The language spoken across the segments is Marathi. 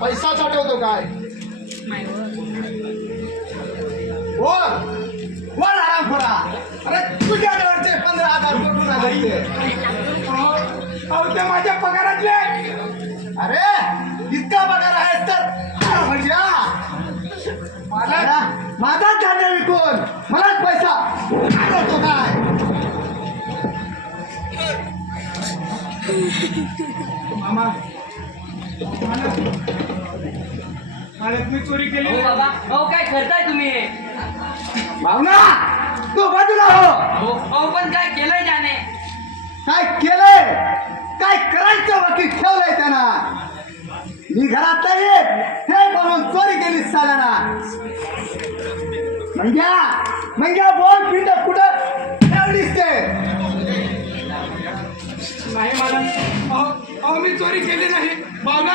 पैसा साठवतो काय? बोल. बोल आराम करा. अरे तुझ्या डोळ्याचे पंधरा हजार. अहो ते माझ्या पगारातले. अरे इतका पगार आहे तर. हा म्हणजे हा. मला माझाच धान्य विकून मलाच पैसा आठवतो काय? मामा मला मी चोरी केली. हो बाबा अहो काय करताय तुम्ही? भावना तू बाजूला हो. अहो अहो, पण काय केलंय त्याने? काय केलंय? काय करायचं वकील ठेवलंय त्यांना. मी घरात नाही हे म्हणून चोरी केली साल्याना मंग्या मंग्या बोल पिंड कुठं ठेवलीस ते? नाही मला अहो अहो मी चोरी केली नाही. भावना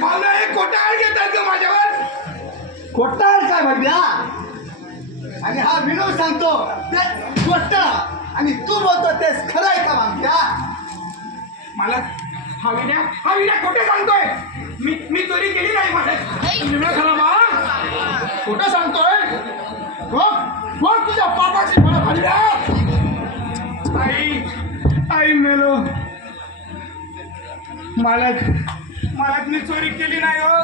भावना हे खोटा घेतात का माझ्यावर. खोटा काय भरल्या आणि हा विनोद सांगतो ते गोष्ट आणि तू बोलतो तेच खरं आहे का मागत्या मला हा विड्या हा विड्या खोटे सांगतोय. मी मी चोरी केली नाही मला निम्या खरा बा खोटं सांगतोय. बघ बघ तुझ्या पापाची मला भांड्या आई आई मेलो. मालक मालक मी चोरी केली नाही हो.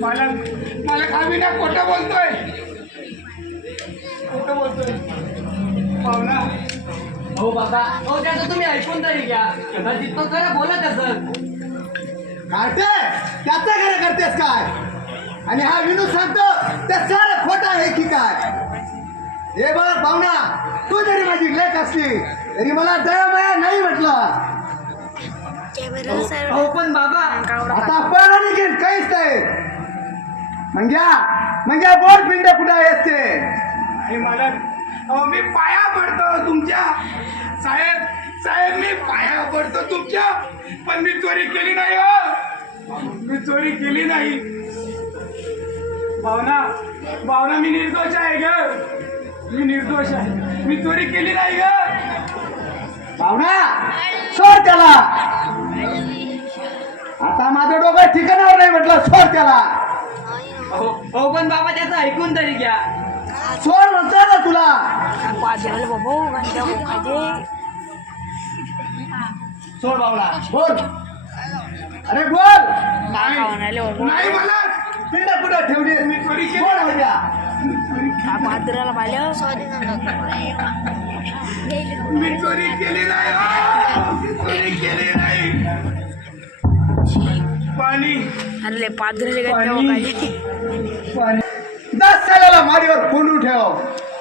मालक मालक हा विड्या खोटं बोलतोय. खोटं बोलतोय. पाहुणा. हो बाबा. अहो त्याचं तुम्ही ऐकून तरी घ्या. त्याचं जितकं खरं बोला त्याचं काढते त्याचं खरं करतेस काय? आणि हा विनोद सांगतो ते सारं खोटं आहे की काय? हे बघ पाहुणा तू जरी माझी लेख असली तरी मला दयामया नाही म्हटलं. अहो पण बाबा आता पण निघेल काहीच नाही. मंग्या मंग्या बोल पिंड कुठं आहेस ते आणि मला अहो मी पाया पडतो तुमच्या. साहेब साहेब मी पाया पडतो तुमच्या. पण मी चोरी केली नाही हो. मी चोरी केली नाही. भावना भावना मी निर्दोष आहे ग. मी निर्दोष आहे. मी चोरी केली नाही ग. पाहुणा सोड त्याला. आता माझं डोकं ठिकाणावर नाही म्हटलं सोड त्याला. अहो पण बाबा त्याचं ऐकून तरी घ्या. सोड म्हणतो ना तुला. सोड बावला बोल. अरे बोल. नाही मला पिंड कुठं ठेवली मी चोरी केली. म्हणजे Padahal balo. मी चोरी केली नाही हो. मी चोरी केली नाही पाणी. पण दस सालाला माडीवर कोंडून ठेव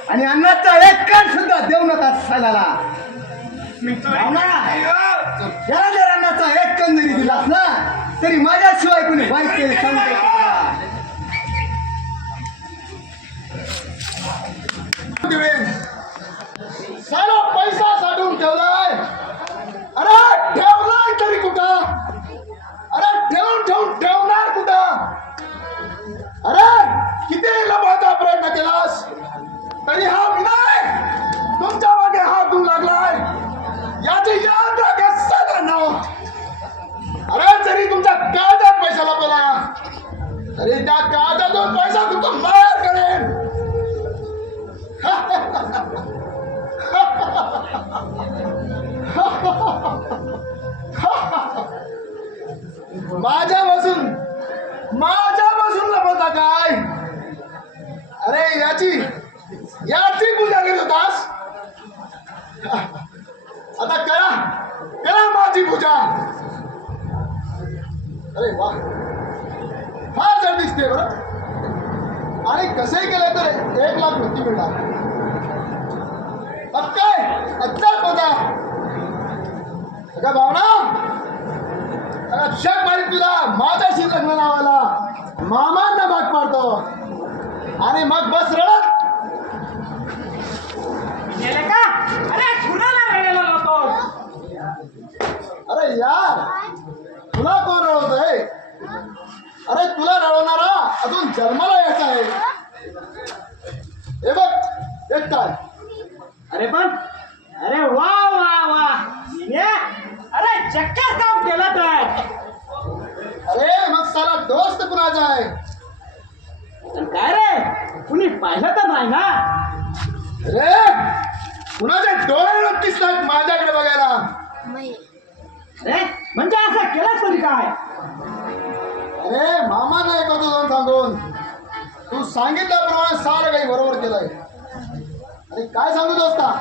आणि अन्नाचा एक कण सुद्धा देऊ नका सालाला मी चोरी भावना. केली नाही हो. जर अन्नाचा एक कण जरी दिलास ना तरी माझ्याशिवाय कुणी वाईट केले सांगतो सारा पैसा साठवून ठेवलाय. अरे ठेवलाय तरी कुठं? अरे ठेवून ठेवून ठेवणार कुठं? अरे किती लपवायचा प्रयत्न केलास? तरी हा विनाय तुमच्या मागे हात धुवू लागलाय. याची याद राखा सगळ्यांना अरे जरी तुमच्या काळजात पैसा लपला तरी त्या माझ्यापासून लपवता काय? अरे याची याची पूजा करत होतास? आता करा करा माझी पूजा. अरे वा. फार जड दिसते बरं. आणि कसंही केलं तर एक लाख नक्की मिळणार. अब काय? आत्ताच बघा अगं भावना. अगं शक मारी तुला. माझ्याशी लग्न लावायला. मामांना भाग पाडतो. आणि मग बस रडत. अरे यार तुला कोण रडवतोय? अरे तुला रडवणारा अजून जन्माला पाहिलं तर नाही ना? रे कुणाच्या डोळ्यावर दिसतात माझ्याकडे बघायला? रे म्हणजे असं केलंच तरी काय? अरे मामा नाही करतो जाऊन सांगून. तू सांगितल्याप्रमाणे सारं काही बरोबर केलंय. अरे काय सांगू दोस्ता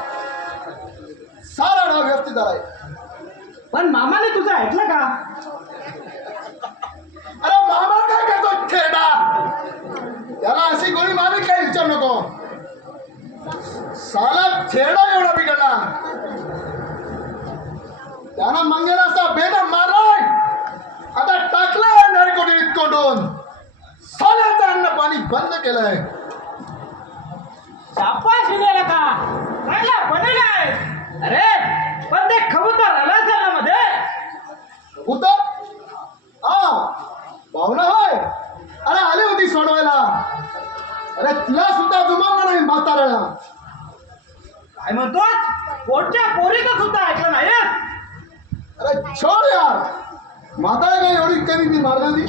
सारा डाव व्यवस्थित झालाय. पण मामाने तुझं ऐकलं का अरे मामा काय करतो खेळडा त्याला अशी गोळी मारली काही विचार नको खेळडा एवढा बिघडला. त्यानं मंगेला असा बेदा मारलाय. आता टाकलाय नरकोटीत कोंडून. साल्याचं अन्न पाणी बंद केलंय. शाबास दिलेला का? चांगला बनलाय अरे पण ते खबूतर आला त्याला मध्ये? उतर. हा पाहुणा होय. अरे आली होती सोडवायला. अरे तिला सुद्धा जुमानला नाही म्हाताऱ्याला. काय म्हणतो पोटच्या पोरीचं सुद्धा ऐकलं नाही अरे छोड यार. माता काय एवढी कमी ती मारलेली